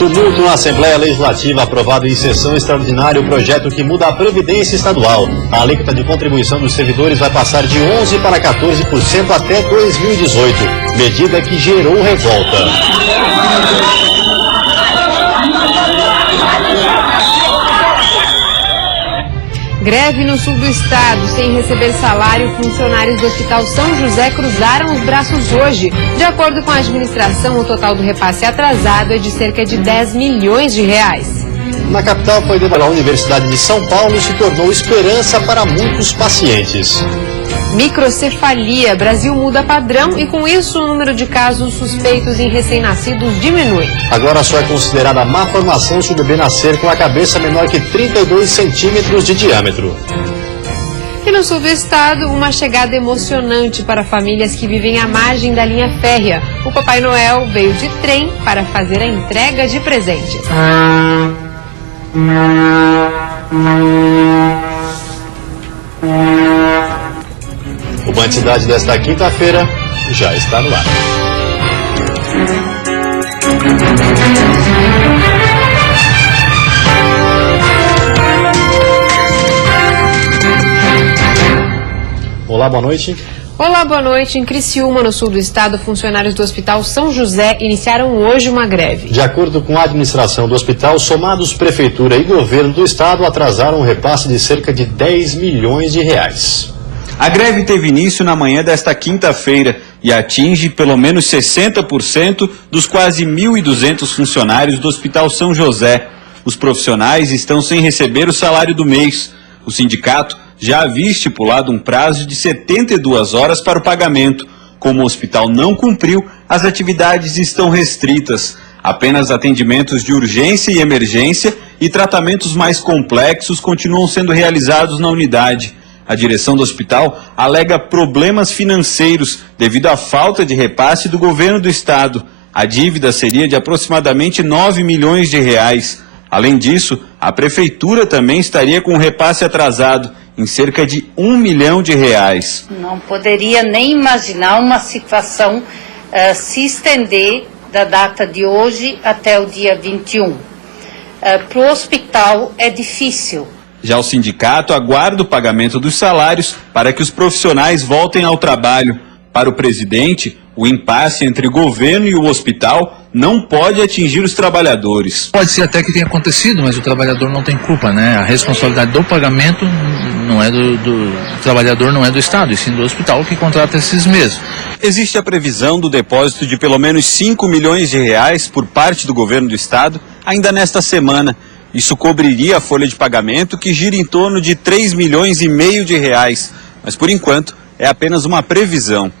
Tumulto na Assembleia Legislativa, aprovado em sessão extraordinária o projeto que muda a Previdência Estadual. A alíquota de contribuição dos servidores vai passar de 11% para 14% até 2018, medida que gerou revolta. Greve no sul do estado. Sem receber salário, funcionários do Hospital São José cruzaram os braços hoje. De acordo com a administração, o total do repasse atrasado é de cerca de 10 milhões de reais. Na capital, foi a Universidade de São Paulo se tornou esperança para muitos pacientes. Microcefalia. Brasil muda padrão e, com isso, o número de casos suspeitos em recém-nascidos diminui. Agora só é considerada má formação se o bebê nascer com a cabeça menor que 32 centímetros de diâmetro. E no sul do estado, uma chegada emocionante para famílias que vivem à margem da linha férrea. O Papai Noel veio de trem para fazer a entrega de presentes. O Band Cidade desta quinta-feira já está no ar. Olá, boa noite. Olá, boa noite. Em Criciúma, no sul do estado, funcionários do Hospital São José iniciaram hoje uma greve. De acordo com a administração do hospital, somados Prefeitura e Governo do Estado atrasaram um repasse de cerca de 10 milhões de reais. A greve teve início na manhã desta quinta-feira e atinge pelo menos 60% dos quase 1.200 funcionários do Hospital São José. Os profissionais estão sem receber o salário do mês. O sindicato já havia estipulado um prazo de 72 horas para o pagamento. Como o hospital não cumpriu, as atividades estão restritas. Apenas atendimentos de urgência e emergência e tratamentos mais complexos continuam sendo realizados na unidade. A direção do hospital alega problemas financeiros devido à falta de repasse do governo do estado. A dívida seria de aproximadamente 9 milhões de reais. Além disso, a prefeitura também estaria com um repasse atrasado em cerca de 1 milhão de reais. Não poderia nem imaginar uma situação se estender da data de hoje até o dia 21. Para o hospital é difícil. Já o sindicato aguarda o pagamento dos salários para que os profissionais voltem ao trabalho. Para o presidente, o impasse entre o governo e o hospital não pode atingir os trabalhadores. Pode ser até que tenha acontecido, mas o trabalhador não tem culpa, né? A responsabilidade do pagamento não é do trabalhador, não é do Estado, e sim do hospital que contrata esses mesmos. Existe a previsão do depósito de pelo menos 5 milhões de reais por parte do governo do Estado ainda nesta semana. Isso cobriria a folha de pagamento, que gira em torno de 3 milhões e meio de reais. Mas, por enquanto, é apenas uma previsão.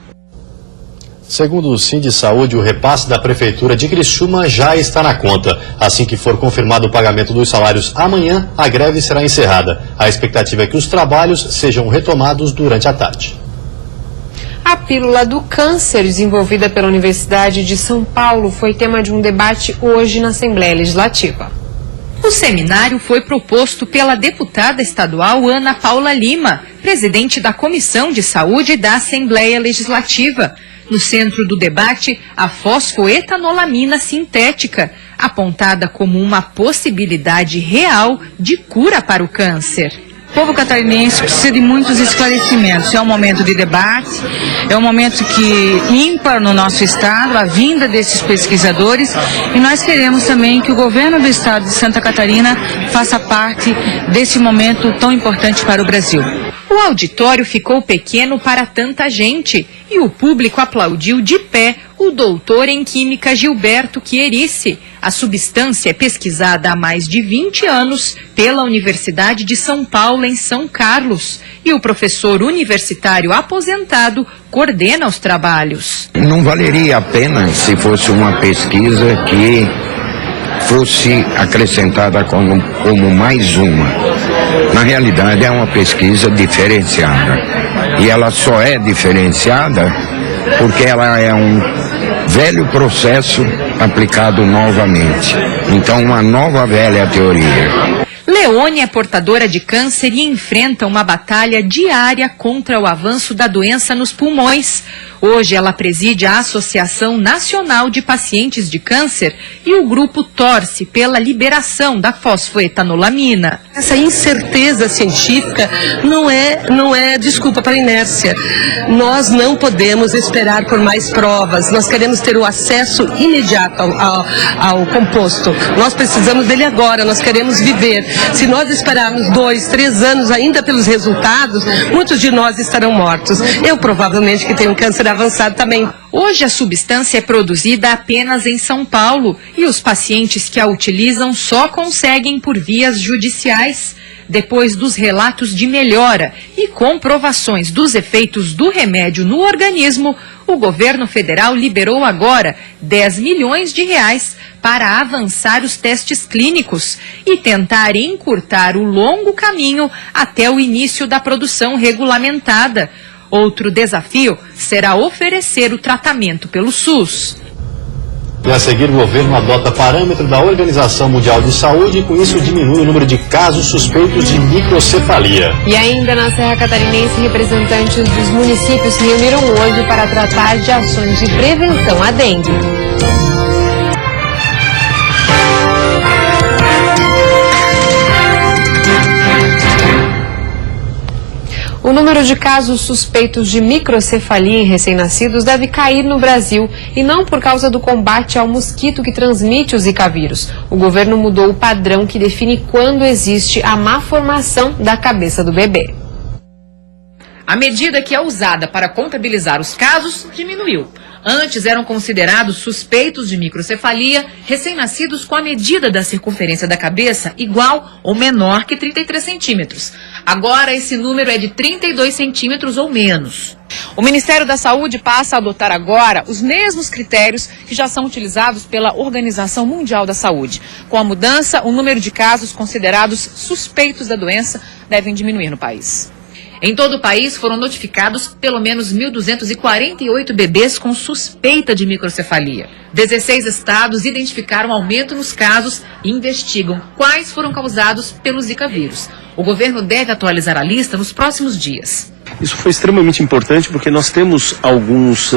Segundo o Sindisaúde, o repasse da Prefeitura de Criciúma já está na conta. Assim que for confirmado o pagamento dos salários amanhã, a greve será encerrada. A expectativa é que os trabalhos sejam retomados durante a tarde. A pílula do câncer, desenvolvida pela Universidade de São Paulo, foi tema de um debate hoje na Assembleia Legislativa. O seminário foi proposto pela deputada estadual Ana Paula Lima, presidente da Comissão de Saúde da Assembleia Legislativa. No centro do debate, a fosfoetanolamina sintética, apontada como uma possibilidade real de cura para o câncer. O povo catarinense precisa de muitos esclarecimentos. É um momento de debate, é um momento que ímpar no nosso estado, a vinda desses pesquisadores, e nós queremos também que o governo do estado de Santa Catarina faça parte desse momento tão importante para o Brasil. O auditório ficou pequeno para tanta gente e o público aplaudiu de pé o doutor em Química Gilberto Chierici. A substância é pesquisada há mais de 20 anos pela Universidade de São Paulo, em São Carlos. E o professor universitário aposentado coordena os trabalhos. Não valeria a pena se fosse uma pesquisa que fosse acrescentada como mais uma. Na realidade, é uma pesquisa diferenciada. E ela só é diferenciada porque ela é um velho processo aplicado novamente. Então, uma nova velha teoria. Leone é portadora de câncer e enfrenta uma batalha diária contra o avanço da doença nos pulmões. Hoje ela preside a Associação Nacional de Pacientes de Câncer e o grupo torce pela liberação da fosfoetanolamina. Essa incerteza científica não é desculpa para a inércia. Nós não podemos esperar por mais provas. Nós queremos ter o acesso imediato ao composto. Nós precisamos dele agora, nós queremos viver. Se nós esperarmos 2, 3 anos ainda pelos resultados, muitos de nós estarão mortos. Eu provavelmente que tenho câncer avançado também. Hoje a substância é produzida apenas em São Paulo e os pacientes que a utilizam só conseguem por vias judiciais. Depois dos relatos de melhora e comprovações dos efeitos do remédio no organismo, o governo federal liberou agora 10 milhões de reais para avançar os testes clínicos e tentar encurtar o longo caminho até o início da produção regulamentada. Outro desafio será oferecer o tratamento pelo SUS. E a seguir, o governo adota parâmetro da Organização Mundial de Saúde e com isso diminui o número de casos suspeitos de microcefalia. E ainda na Serra Catarinense, representantes dos municípios se reuniram hoje para tratar de ações de prevenção à dengue. O número de casos suspeitos de microcefalia em recém-nascidos deve cair no Brasil e não por causa do combate ao mosquito que transmite o Zika vírus. O governo mudou o padrão que define quando existe a má formação da cabeça do bebê. A medida que é usada para contabilizar os casos diminuiu. Antes eram considerados suspeitos de microcefalia recém-nascidos com a medida da circunferência da cabeça igual ou menor que 33 centímetros. Agora esse número é de 32 centímetros ou menos. O Ministério da Saúde passa a adotar agora os mesmos critérios que já são utilizados pela Organização Mundial da Saúde. Com a mudança, o número de casos considerados suspeitos da doença devem diminuir no país. Em todo o país foram notificados pelo menos 1.248 bebês com suspeita de microcefalia. 16 estados identificaram aumento nos casos e investigam quais foram causados pelo Zika vírus. O governo deve atualizar a lista nos próximos dias. Isso foi extremamente importante porque nós temos alguns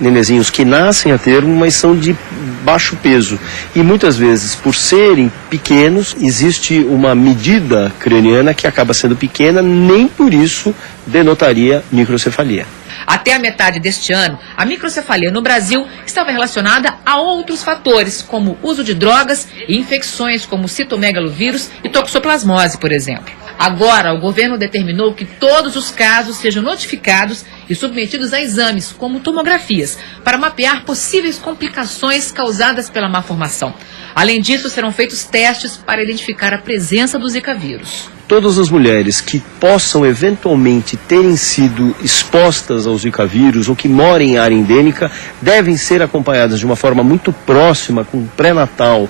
nenezinhos que nascem a termo, mas são de baixo peso. E muitas vezes, por serem pequenos, existe uma medida craniana que acaba sendo pequena, nem por isso denotaria microcefalia. Até a metade deste ano, a microcefalia no Brasil estava relacionada a outros fatores, como uso de drogas e infecções como citomegalovírus e toxoplasmose, por exemplo. Agora, o governo determinou que todos os casos sejam notificados e submetidos a exames, como tomografias, para mapear possíveis complicações causadas pela má formação. Além disso, serão feitos testes para identificar a presença do Zika vírus. Todas as mulheres que possam eventualmente terem sido expostas ao Zika vírus ou que morem em área endêmica devem ser acompanhadas de uma forma muito próxima, com pré-natal,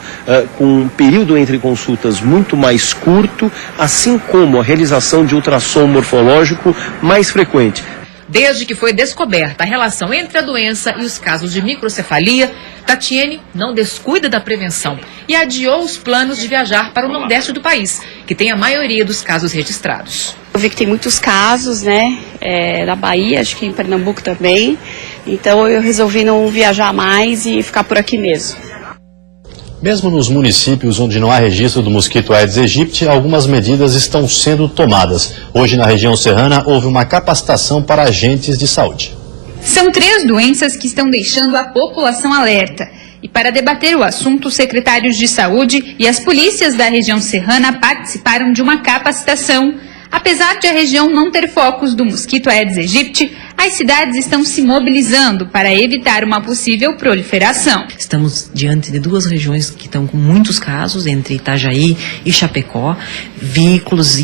com um período entre consultas muito mais curto, assim como a realização de ultrassom morfológico mais frequente. Desde que foi descoberta a relação entre a doença e os casos de microcefalia, Tatiene não descuida da prevenção e adiou os planos de viajar para o nordeste do país, que tem a maioria dos casos registrados. Eu vi que tem muitos casos, né, na Bahia, acho que em Pernambuco também, então eu resolvi não viajar mais e ficar por aqui mesmo. Mesmo nos municípios onde não há registro do mosquito Aedes aegypti, algumas medidas estão sendo tomadas. Hoje, na região serrana, houve uma capacitação para agentes de saúde. São 3 doenças que estão deixando a população alerta. E para debater o assunto, os secretários de saúde e as polícias da região serrana participaram de uma capacitação. Apesar de a região não ter focos do mosquito Aedes aegypti, as cidades estão se mobilizando para evitar uma possível proliferação. Estamos diante de 2 regiões que estão com muitos casos, entre Itajaí e Chapecó, veículos,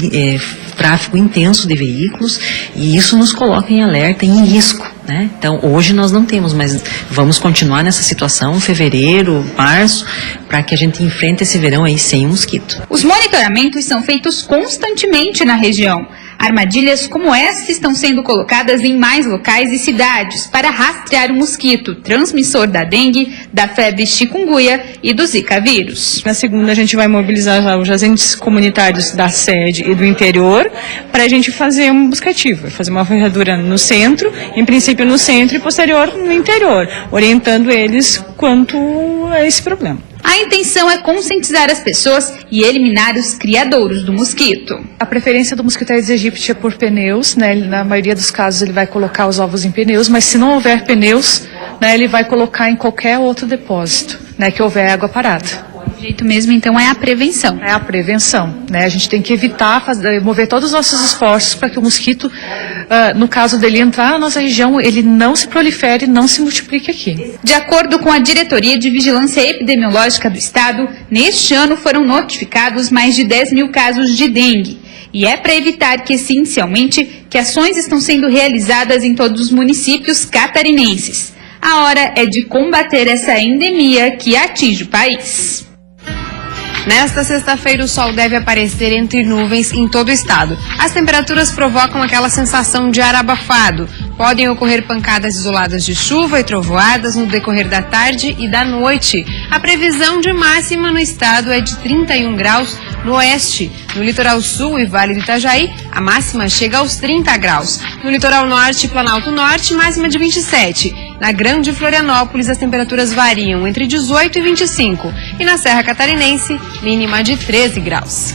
tráfego intenso de veículos, e isso nos coloca em alerta e em risco, né? Então, hoje nós não temos, mas vamos continuar nessa situação, fevereiro, março, para que a gente enfrente esse verão aí sem mosquito. Os monitoramentos são feitos constantemente na região. Armadilhas como esta estão sendo colocadas em mais locais e cidades para rastrear o mosquito, transmissor da dengue, da febre chikungunya e do Zika vírus. Na segunda, a gente vai mobilizar os agentes comunitários da sede e do interior para a gente fazer uma busca ativa, fazer uma varredura no centro, em princípio no centro e posterior no interior, orientando eles quanto a esse problema. A intenção é conscientizar as pessoas e eliminar os criadouros do mosquito. A preferência do mosquito Aedes aegypti é por pneus, né? Na maioria dos casos ele vai colocar os ovos em pneus, mas se não houver pneus, né, ele vai colocar em qualquer outro depósito, né, que houver água parada. O jeito mesmo, então, é a prevenção. É a prevenção, né? A gente tem que evitar, mover todos os nossos esforços para que o mosquito, no caso dele entrar na nossa região, ele não se prolifere, não se multiplique aqui. De acordo com a Diretoria de Vigilância Epidemiológica do Estado, neste ano foram notificados mais de 10 mil casos de dengue. E é para evitar que esse índice aumente que ações estão sendo realizadas em todos os municípios catarinenses. A hora é de combater essa endemia que atinge o país. Nesta sexta-feira, o sol deve aparecer entre nuvens em todo o estado. As temperaturas provocam aquela sensação de ar abafado. Podem ocorrer pancadas isoladas de chuva e trovoadas no decorrer da tarde e da noite. A previsão de máxima no estado é de 31 graus no oeste. No litoral sul e Vale do Itajaí, a máxima chega aos 30 graus. No litoral norte e Planalto Norte, máxima de 27. Na Grande Florianópolis, as temperaturas variam entre 18 e 25. E na Serra Catarinense, mínima de 13 graus.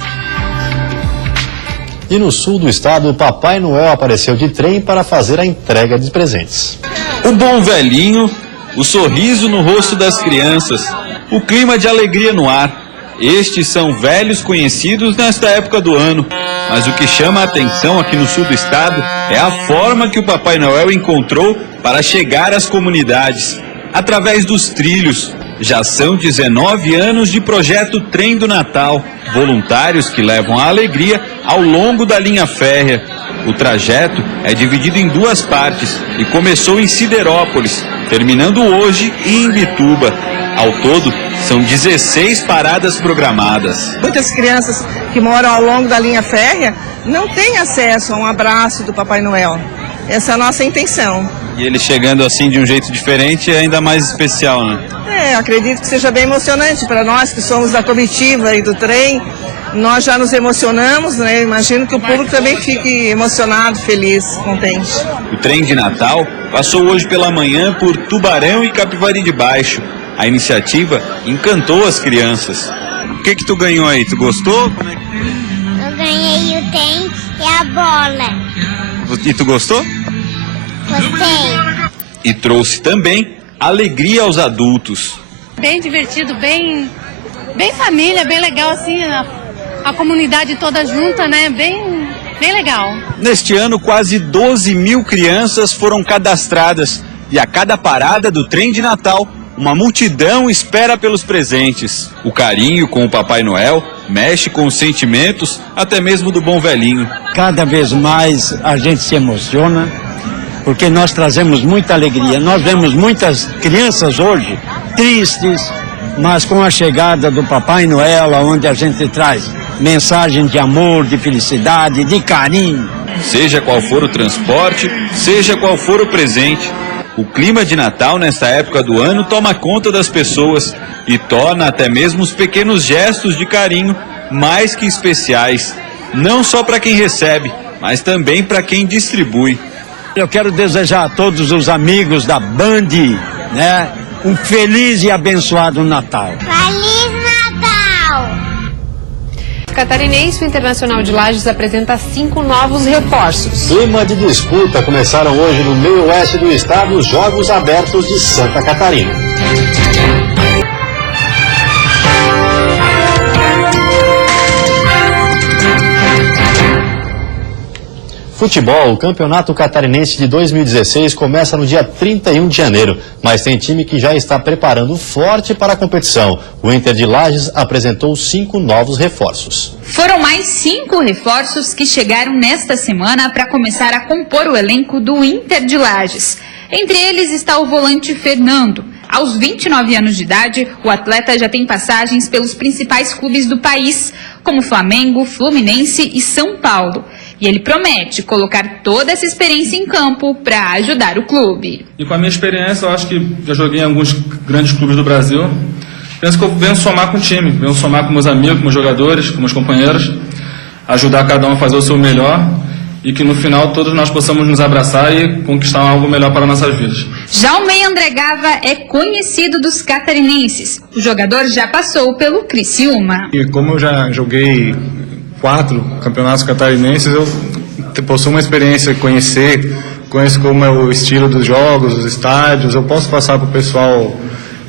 E no sul do estado, o Papai Noel apareceu de trem para fazer a entrega de presentes. O bom velhinho, o sorriso no rosto das crianças, o clima de alegria no ar. Estes são velhos conhecidos nesta época do ano. Mas o que chama a atenção aqui no sul do estado é a forma que o Papai Noel encontrou para chegar às comunidades. Através dos trilhos. Já são 19 anos de projeto Trem do Natal. Voluntários que levam a alegria ao longo da linha férrea. O trajeto é dividido em duas partes e começou em Siderópolis, terminando hoje em Imbituba. Ao todo, são 16 paradas programadas. Muitas crianças que moram ao longo da linha férrea não têm acesso a um abraço do Papai Noel. Essa é a nossa intenção. E ele chegando assim de um jeito diferente é ainda mais especial, né? Acredito que seja bem emocionante para nós que somos da comitiva e do trem. Nós já nos emocionamos, né? Imagino que o público também fique emocionado, feliz, contente. O trem de Natal passou hoje pela manhã por Tubarão e Capivari de Baixo. A iniciativa encantou as crianças. O que tu ganhou aí? Tu gostou? Como é que... Eu ganhei o trem e a bola. E tu gostou? Gostei. E trouxe também alegria aos adultos. Bem divertido, bem família, bem legal assim, a comunidade toda junta, né? Bem legal. Neste ano, quase 12 mil crianças foram cadastradas e a cada parada do trem de Natal, uma multidão espera pelos presentes. O carinho com o Papai Noel mexe com os sentimentos, até mesmo do bom velhinho. Cada vez mais a gente se emociona, porque nós trazemos muita alegria. Nós vemos muitas crianças hoje tristes, mas com a chegada do Papai Noel, onde a gente traz mensagem de amor, de felicidade, de carinho. Seja qual for o transporte, seja qual for o presente, o clima de Natal nesta época do ano toma conta das pessoas e torna até mesmo os pequenos gestos de carinho mais que especiais, não só para quem recebe, mas também para quem distribui. Eu quero desejar a todos os amigos da Band, né, um feliz e abençoado Natal. Feliz Natal! Catarinense, o Internacional de Lages apresenta 5 novos reforços. Clima de disputa começaram hoje no meio oeste do estado os Jogos Abertos de Santa Catarina. Futebol, o Campeonato Catarinense de 2016 começa no dia 31 de janeiro, mas tem time que já está preparando forte para a competição. O Inter de Lages apresentou 5 novos reforços. Foram mais 5 reforços que chegaram nesta semana para começar a compor o elenco do Inter de Lages. Entre eles está o volante Fernando. Aos 29 anos de idade, o atleta já tem passagens pelos principais clubes do país, como Flamengo, Fluminense e São Paulo. E ele promete colocar toda essa experiência em campo para ajudar o clube. E com a minha experiência, eu acho que já joguei em alguns grandes clubes do Brasil. Penso que eu venho somar com o time, venho somar com meus amigos, com meus jogadores, com meus companheiros, ajudar cada um a fazer o seu melhor e que no final todos nós possamos nos abraçar e conquistar algo melhor para nossas vidas. Já o meia André Gava é conhecido dos catarinenses. O jogador já passou pelo Criciúma. E como eu já joguei 4 campeonatos catarinenses, eu possuo uma experiência, conheço como é o estilo dos jogos, os estádios. Eu posso passar para o pessoal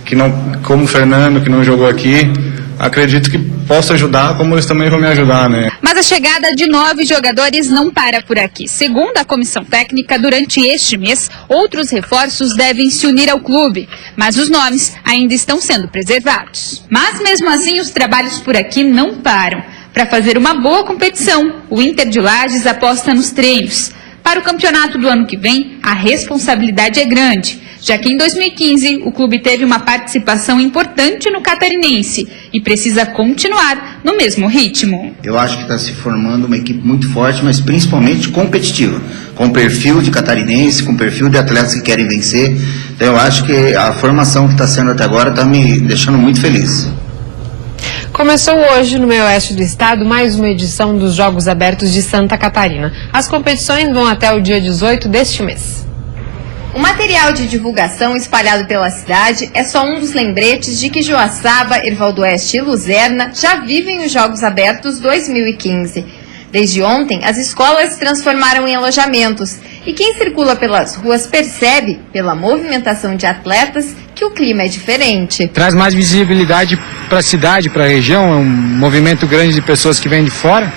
que não, como o Fernando, que não jogou aqui, acredito que posso ajudar, como eles também vão me ajudar, né? Mas a chegada de 9 jogadores não para por aqui. Segundo a comissão técnica, durante este mês, outros reforços devem se unir ao clube, mas os nomes ainda estão sendo preservados. Mas mesmo assim, os trabalhos por aqui não param. Para fazer uma boa competição, o Inter de Lages aposta nos treinos. Para o campeonato do ano que vem, a responsabilidade é grande, já que em 2015 o clube teve uma participação importante no Catarinense e precisa continuar no mesmo ritmo. Eu acho que está se formando uma equipe muito forte, mas principalmente competitiva, com perfil de catarinense, com perfil de atletas que querem vencer. Então eu acho que a formação que está sendo até agora está me deixando muito feliz. Começou hoje, no meio oeste do estado, mais uma edição dos Jogos Abertos de Santa Catarina. As competições vão até o dia 18 deste mês. O material de divulgação espalhado pela cidade é só um dos lembretes de que Joaçaba, Erval do Oeste e Luzerna já vivem os Jogos Abertos 2015. Desde ontem, as escolas se transformaram em alojamentos e quem circula pelas ruas percebe, pela movimentação de atletas, que o clima é diferente. Traz mais visibilidade para a cidade, para a região, é um movimento grande de pessoas que vêm de fora.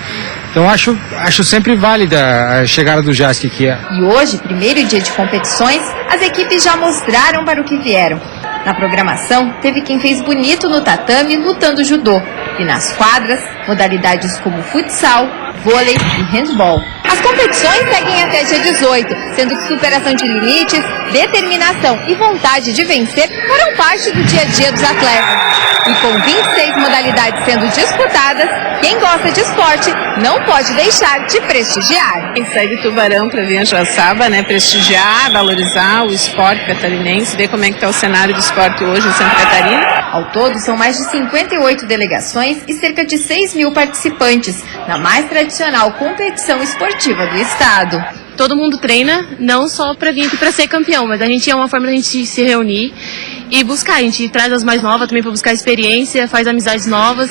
Então acho sempre válida a chegada do JASC aqui. E hoje, primeiro dia de competições, as equipes já mostraram para o que vieram. Na programação, teve quem fez bonito no tatame lutando judô. E nas quadras, modalidades como futsal, vôlei e handball. As competições seguem até dia 18, sendo que superação de limites, determinação e vontade de vencer farão parte do dia a dia dos atletas. E com 26 modalidades sendo disputadas, quem gosta de esporte não pode deixar de prestigiar. Quem sai de Tubarão para vir a Joaçaba, né, prestigiar, valorizar o esporte catarinense, ver como é que está o cenário do esporte hoje em Santa Catarina. Ao todo, são mais de 58 delegações e cerca de 6 mil participantes, na mais tradicional competição esportiva do estado. Todo mundo treina, não só para vir aqui para ser campeão, mas a gente é uma forma da gente se reunir e buscar. A gente traz as mais novas também para buscar experiência, faz amizades novas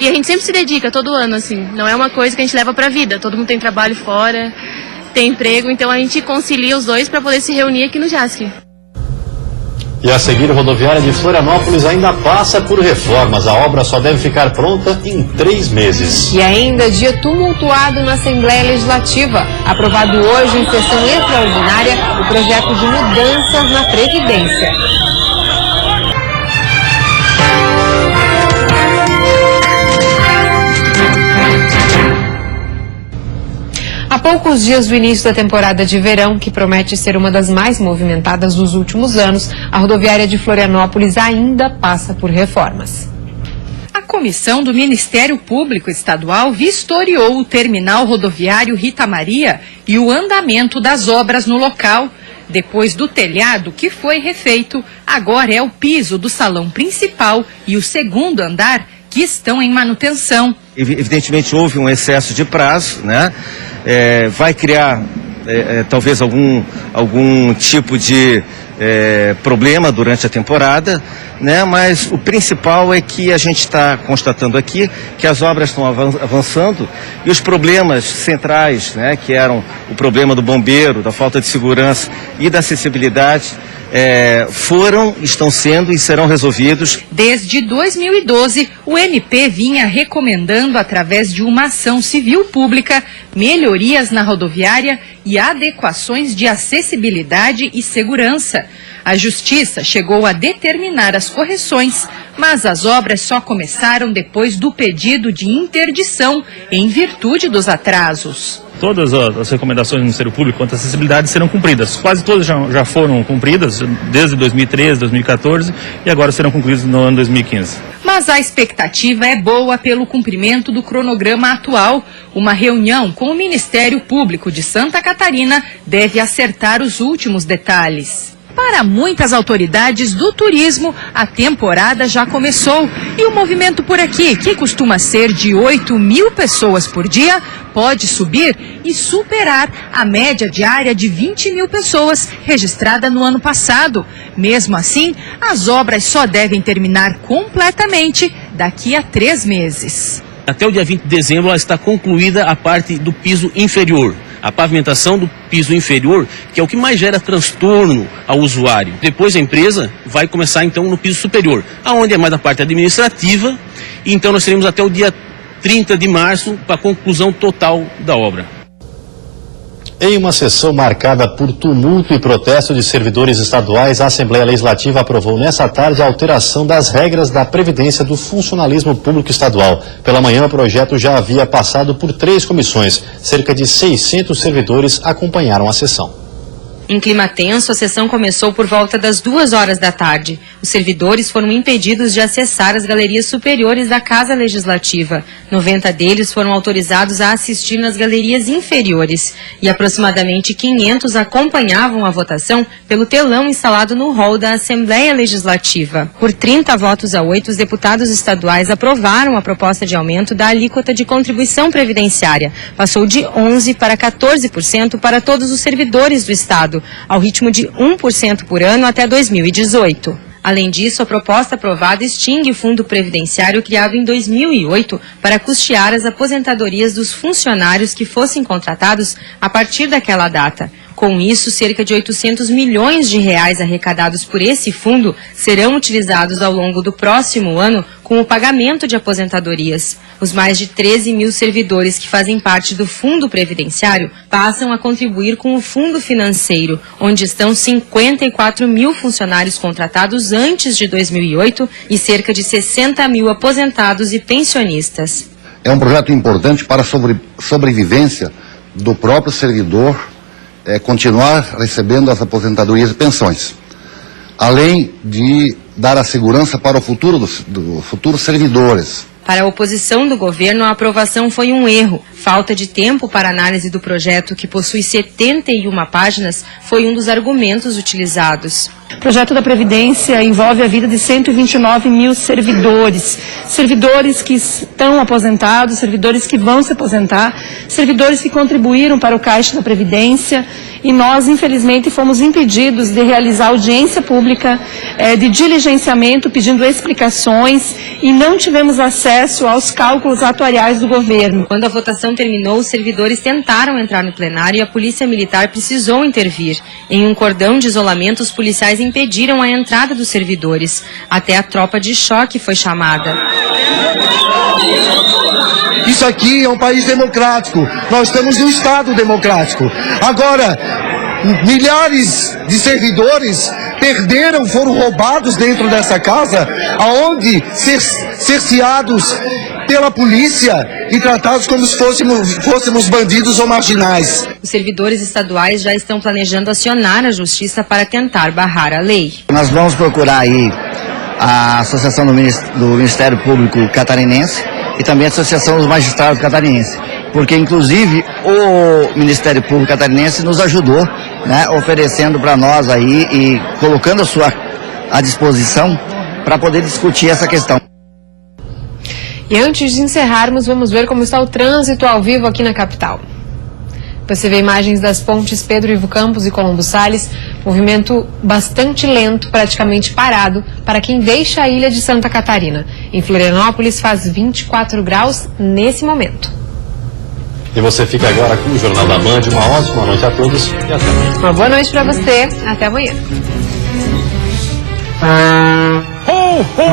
e a gente sempre se dedica todo ano, assim. Não é uma coisa que a gente leva para a vida. Todo mundo tem trabalho fora, tem emprego, então a gente concilia os dois para poder se reunir aqui no JASC. E a seguir, a rodoviária de Florianópolis ainda passa por reformas. A obra só deve ficar pronta em 3 meses. E ainda dia tumultuado na Assembleia Legislativa. Aprovado hoje em sessão extraordinária o projeto de mudanças na Previdência. Há poucos dias do início da temporada de verão, que promete ser uma das mais movimentadas dos últimos anos, a rodoviária de Florianópolis ainda passa por reformas. A comissão do Ministério Público Estadual vistoriou o terminal rodoviário Rita Maria e o andamento das obras no local. Depois do telhado que foi refeito, agora é o piso do salão principal e o segundo andar que estão em manutenção. Evidentemente houve um excesso de prazo, né? Vai criar talvez algum tipo de problema durante a temporada, né? Mas o principal é que a gente está constatando aqui que as obras estão avançando e os problemas centrais, né, que eram o problema do bombeiro, da falta de segurança e da acessibilidade, estão sendo e serão resolvidos. Desde 2012, o MP vinha recomendando, através de uma ação civil pública, melhorias na rodoviária e adequações de acessibilidade e segurança. A Justiça chegou a determinar as correções, mas as obras só começaram depois do pedido de interdição, em virtude dos atrasos. Todas as recomendações do Ministério Público quanto à acessibilidade serão cumpridas. Quase todas já foram cumpridas, desde 2013, 2014, e agora serão concluídas no ano 2015. Mas a expectativa é boa pelo cumprimento do cronograma atual. Uma reunião com o Ministério Público de Santa Catarina deve acertar os últimos detalhes. Para muitas autoridades do turismo, a temporada já começou e o movimento por aqui, que costuma ser de 8.000 pessoas por dia, pode subir e superar a média diária de 20.000 pessoas registrada no ano passado. Mesmo assim, as obras só devem terminar completamente daqui a 3 meses. Até o dia 20 de dezembro está concluída a parte do piso inferior. A pavimentação do piso inferior, que é o que mais gera transtorno ao usuário. Depois a empresa vai começar então no piso superior, aonde é mais a parte administrativa, e então nós teremos até o dia 30 de março para a conclusão total da obra. Em uma sessão marcada por tumulto e protesto de servidores estaduais, a Assembleia Legislativa aprovou nesta tarde a alteração das regras da Previdência do funcionalismo público estadual. Pela manhã, o projeto já havia passado por 3 comissões. Cerca de 600 servidores acompanharam a sessão. Em clima tenso, a sessão começou por volta das 2 horas da tarde. Os servidores foram impedidos de acessar as galerias superiores da Casa Legislativa. 90 deles foram autorizados a assistir nas galerias inferiores. E aproximadamente 500 acompanhavam a votação pelo telão instalado no hall da Assembleia Legislativa. Por 30 votos a 8, os deputados estaduais aprovaram a proposta de aumento da alíquota de contribuição previdenciária. Passou de 11% para 14% para todos os servidores do Estado, ao ritmo de 1% por ano até 2018. Além disso, a proposta aprovada extingue o fundo previdenciário criado em 2008 para custear as aposentadorias dos funcionários que fossem contratados a partir daquela data. Com isso, cerca de 800 milhões de reais arrecadados por esse fundo serão utilizados ao longo do próximo ano com o pagamento de aposentadorias. Os mais de 13.000 servidores que fazem parte do Fundo Previdenciário passam a contribuir com o Fundo Financeiro, onde estão 54.000 funcionários contratados antes de 2008 e cerca de 60.000 aposentados e pensionistas. É um projeto importante para a sobrevivência do próprio servidor, continuar recebendo as aposentadorias e pensões, além de dar a segurança para o futuro dos futuros servidores. Para a oposição do governo, a aprovação foi um erro. Falta de tempo para análise do projeto, que possui 71 páginas, foi um dos argumentos utilizados. O projeto da Previdência envolve a vida de 129.000 servidores. Servidores que estão aposentados, servidores que vão se aposentar, servidores que contribuíram para o Caixa da Previdência. E nós, infelizmente, fomos impedidos de realizar audiência pública, de diligenciamento, pedindo explicações, e não tivemos acesso aos cálculos atuariais do governo. Quando a votação terminou, os servidores tentaram entrar no plenário e a Polícia Militar precisou intervir. Em um cordão de isolamento, os policiais impediram a entrada dos servidores. Até a tropa de choque foi chamada. Isso aqui é um país democrático. Nós estamos num Estado democrático. Agora, milhares de servidores foram roubados dentro dessa casa, aonde cerceados pela polícia e tratados como se fôssemos bandidos ou marginais. Os servidores estaduais já estão planejando acionar a Justiça para tentar barrar a lei. Nós vamos procurar aí a Associação do Ministério Público Catarinense e também a Associação dos Magistrados Catarinenses, porque inclusive o Ministério Público Catarinense nos ajudou, oferecendo para nós aí e colocando à disposição para poder discutir essa questão. E antes de encerrarmos, vamos ver como está o trânsito ao vivo aqui na capital. Você vê imagens das pontes Pedro Ivo Campos e Colombo Salles, movimento bastante lento, praticamente parado, para quem deixa a ilha de Santa Catarina. Em Florianópolis faz 24 graus nesse momento. E você fica agora com o Jornal da Band. Uma ótima noite a todos e até amanhã. Uma boa noite para você. Até amanhã. Ho, ho, ho.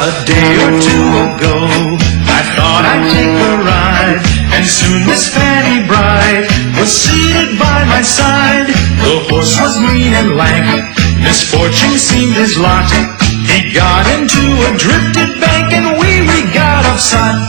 A day or two ago, I thought I'd take a ride. And soon Miss Fanny Bride was seated by my side. The horse was lean and lank, misfortune seemed his lot. He got into a drifted bank and we got offside.